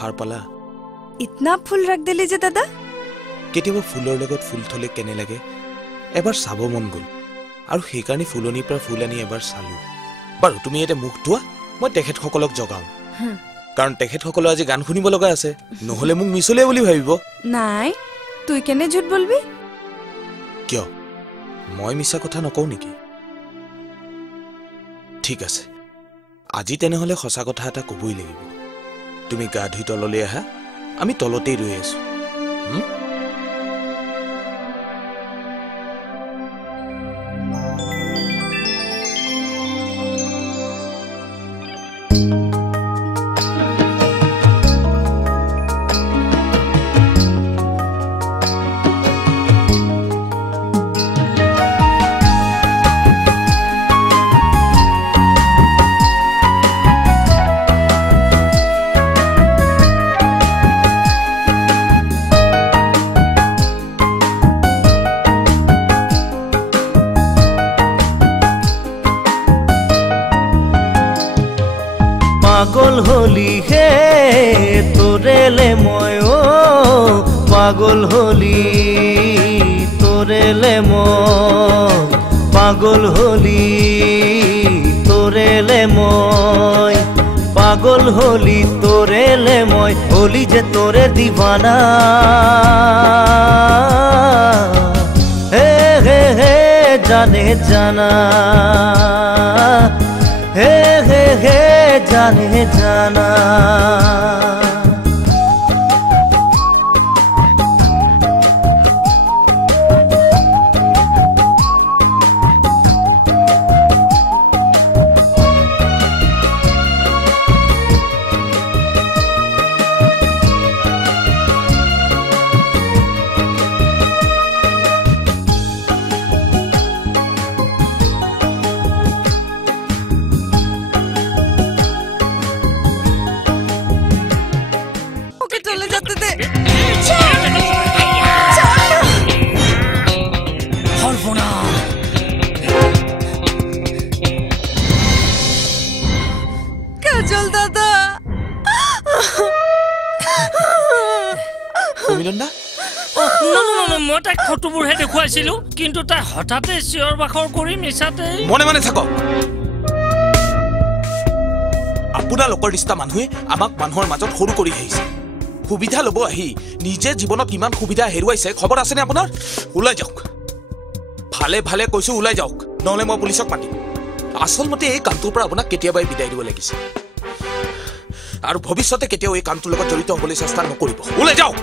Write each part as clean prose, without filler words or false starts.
সাৰ পালা इतना फूल रख दिली जे दादा কেতিয়াবা ফুলৰ লগত ফুল থলে কেনে লাগে এবাৰ চাব মন গল আৰু সেইকাৰণে ফুলনিৰ পৰা ফুল আনি এবাৰ চালো বাৰু তুমি এটা মুখ ধোৱা মই তেখেতসকলক জগাম কাৰণ তেখেতসকলে আজি গান শুনিব লগা আছে নহলে মোক মিছলে বুলি ভাবিব নাই তুই কেনে ঝুট বলবি কিয় মই মিছা কথা নকওঁ নেকি ঠিক আছে আজি তেনেহলে সঁচা কথা এটা কবই লাগিব তুমি গা ধুই তললৈ আহা আমি তলতেই ৰৈ আছো পাগল হলি হে তোরেলে মই ও পাগল হলি তোরেলে মই পাগল হলি তোরেলে মই পাগল হলি তোরেলে মই হলি যে তোরে দিবানা হে হে হে জানে জানা হে হে হে जाने जाना মই তাক ফটোবোৰহে দেখুৱাইছিলো কিন্তু তাই হঠাতে চিঞৰ বাখৰ কৰি মিছাতে মনে মনে থাকক আপোনালোকৰ নিচিনা মানুহে আমাক মানুহৰ মাজত সৰু কৰি আহিছে সুবিধা ল'ব আহি নিজে জীৱনত কিমান সুবিধা হেৰুৱাইছে খবৰ আছেনে আপোনাৰ ওলাই যাওক ভালে ভালে কৈছো ওলাই যাওক নহলে মই পুলিচক মাতিম আচলমতে এই কামটোৰ পৰা আপোনাক কেতিয়াবাই বিদায় দিব লাগিছে আৰু ভৱিষ্যতে কেতিয়াও এই কামটোৰ লগত জড়িত হ'বলৈ চেষ্টা নকৰিব ওলাই যাওক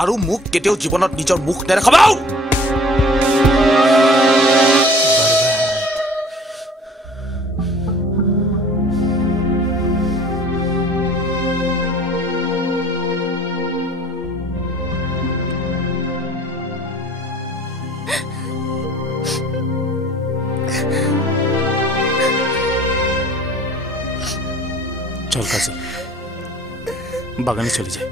আৰু মুখ কেতিয়াও জীৱনত নিজৰ মুখ নেদেখাব चल काजल बागाने चली जाए